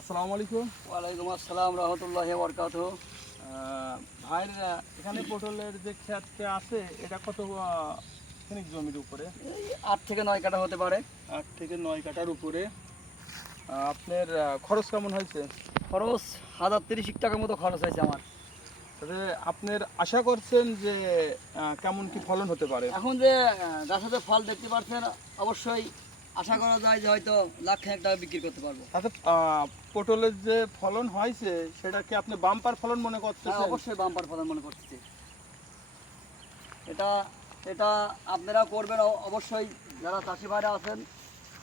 আসসালামু আলাইকুম। ওয়ালাইকুম আসসালাম রহমতুল্লাহি ওয়া বারাকাতুহু। ভাইয়ের এখানে পটলের যে ক্ষেতটা আছে এটা কত খানিক জমির উপরে? এই 8 থেকে 9 কাঠা হতে পারে। 8 থেকে 9 কাঠার উপরে। আপনার খরচ কেমন হয়েছে? খরচ 1030 টাকার মতো খরচ হয়েছে আমার। তবে আপনার আশা করছেন যে কেমন কি ফলন হতে পারে? এখন যে গাছেতে ফল দেখতে পাচ্ছেন, অবশ্যই আশা করা যায় যে হয়তো লাখ খানেক টাকা বিক্রি করতে পারবো। তাতে পটলের যে ফলন হয়েছে সেটা কি আপনি বাম্পার ফলন মনে হ্যাঁ, করতেছেন? অবশ্যই বাম্পার ফলন মনে করতেছি। এটা এটা আপনারা করবেন অবশ্যই, যারা চাষি ভাইরা আছেন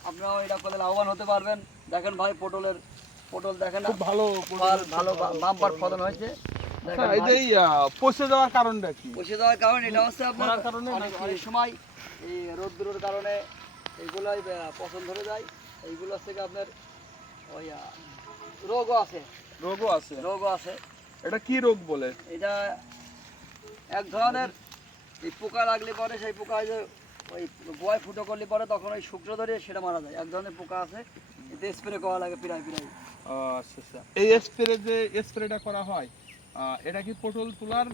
আপনারাও এটা করলে লাভবান হতে পারবেন। দেখেন ভাই, পটল দেখেন খুব ভালো ভালো বাম্পার ফলন হয়েছে। আচ্ছা, এই যে পচে যাওয়ার কারণটা কি? পচে যাওয়ার কারণ এটা হচ্ছে আপনার খরার কারণে অনেক নাকি? অনেক সময় এই রোদ্দুরের কারণে এইগুলাই পচন ধরে যায়। এইগুলো থেকে আপনার ওই রোগও আছে। রোগও আছে। রোগও আছে। এটা কি রোগ বলে? এটা এক ধরনের এই পোকা লাগলে পরে, সেই পোকা যে ওই গোয়ায় ফুটো করলে পরে তখন ওই শুক্র ধরে সেটা মারা যায়। এক ধরনের পোকা আছে, এতে স্প্রে করা লাগে প্রায়। আচ্ছা আচ্ছা, এই স্প্রেটা করা হয়, এটা কি পটল তোলার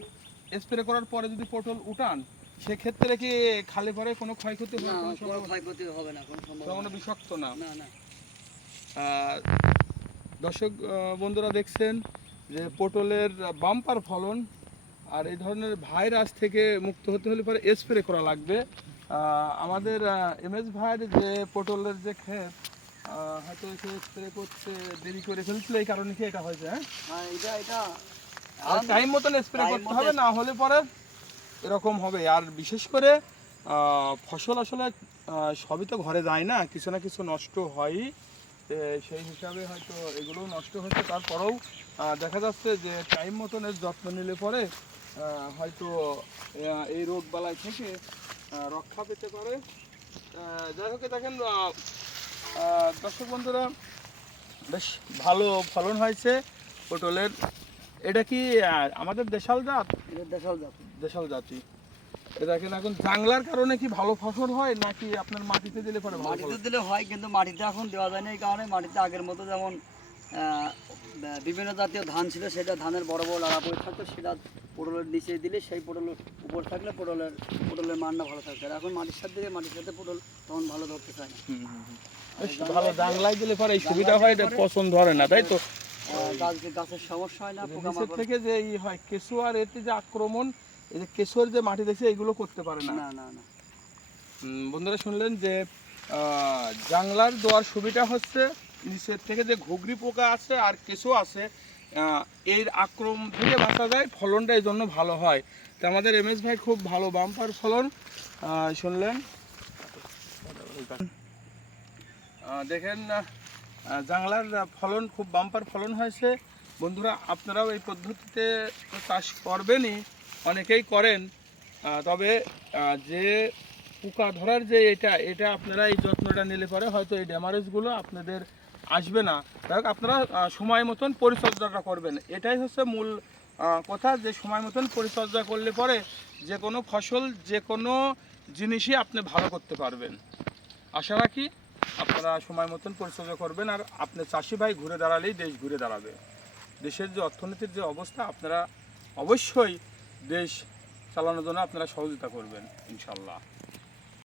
স্প্রে করার পরে যদি পটল উঠান সেক্ষেত্রে কি খালি পরে কোনো ক্ষয়ক্ষতি না, হওয়ার কোনো কোনো সম্ভাবনা? ক্ষয়ক্ষতি হবে না, কোনো সম্ভাবনা বিষাক্ত না? না, না। আহ, দর্শক বন্ধুরা দেখছেন যে পটলের বাম্পার ফলন, আর এই ধরনের ভাইরাস থেকে মুক্ত হতে হলে পরে স্প্রে করা লাগবে। আমাদের এমএস ভাইয়ের যে পটলের যে ক্ষেত, হয়তো সে স্প্রে করতে দেরি করে ফেলছিল, এই কারণে কি এটা হয়েছে? হ্যাঁ, হ্যাঁ, এটা টাইম মতন স্প্রে করতে হবে, না হলে পরে এরকম হবে। আর বিশেষ করে ফসল আসলে সবই তো ঘরে যায় না, কিছু না কিছু নষ্ট হয়ই। সেই হিসাবে হয়তো এগুলোও নষ্ট হচ্ছে, তারপরেও দেখা যাচ্ছে যে টাইম মতন এর যত্ন নিলে পরে হয়তো এই রোগ বালাই থেকে রক্ষা পেতে পারে। যাই হোক, দেখেন দর্শক বন্ধুরা, বেশ ভালো ফলন হয়েছে পটলের। এটা কি আমাদের দেশাল জাত? এটা দেখাও যাবে। দেশাল জাতি। এ দেখেন, এখন জাংলার কারণে কি ভালো ফসল হয় নাকি আপনার মাটিতে দিলে পরে ভালো মাটিতে ফসল? দিলে হয়, কিন্তু মাটিতে এখন দেওয়া যায় না। এই কারণে মাটিতে আগের মতো যেমন বিভিন্ন জাতীয় ধান ছিল, সেটা ধানের বড় বড় লাগা পড়ে থাকতো, সেটা পটলের নিচে দিলে সেই পটলের উপর থাকলে পটলের মানটা ভালো থাকতো। আর এখন মাটির সাথে পটল তখন ভালো ধরতে চায় না। বেশ ভালো, জাংলায় দিলে পরে এই সুবিধা হয়, এটা পছন্দ ধরে না, তাই তো? গাছের সমস্যা হয় না, নিচের পোকামাকড়। থেকে যে হয় কেঁচো, আর এতে যে আক্রমণ, এই যে কেঁচোর যে মাটি দেখছে এগুলো করতে পারে না। না, না, না। বন্ধুরা শুনলেন যে জাংলার দেওয়ার সুবিধা হচ্ছে নিচের থেকে যে ঘুগরি পোকা আছে আর কেঁচো আছে, এর আক্রমণ থেকে বাঁচা যায়, ফলনটা এই জন্য ভালো হয়। তো আমাদের এমএস ভাই খুব ভালো বাম্পার ফলন শুনলেন। দেখেন, জাংলার ফলন খুব বাম্পার ফলন হয়েছে। বন্ধুরা, আপনারাও এই পদ্ধতিতে চাষ করবেনই, অনেকেই করেন। তবে যে পোকা ধরার যে এটা আপনারা এই যত্নটা নিলে পরে হয়তো এই ড্যামারেজগুলো আপনাদের আসবে না। যাই হোক, আপনারা সময় মতন পরিচর্যাটা করবেন, এটাই হচ্ছে মূল কথা, যে সময় মতন পরিচর্যা করলে পরে যে কোনো ফসল, যে কোনো জিনিসই আপনি ভালো করতে পারবেন। আশা রাখি আপনারা সময় মতন পরিচর্যা করবেন, আর আপনার চাষি ভাই ঘুরে দাঁড়ালেই দেশ ঘুরে দাঁড়াবে। দেশের যে অর্থনীতির যে অবস্থা, আপনারা অবশ্যই দেশ চালানোর জন্য আপনারা সহযোগিতা করবেন ইনশাল্লাহ।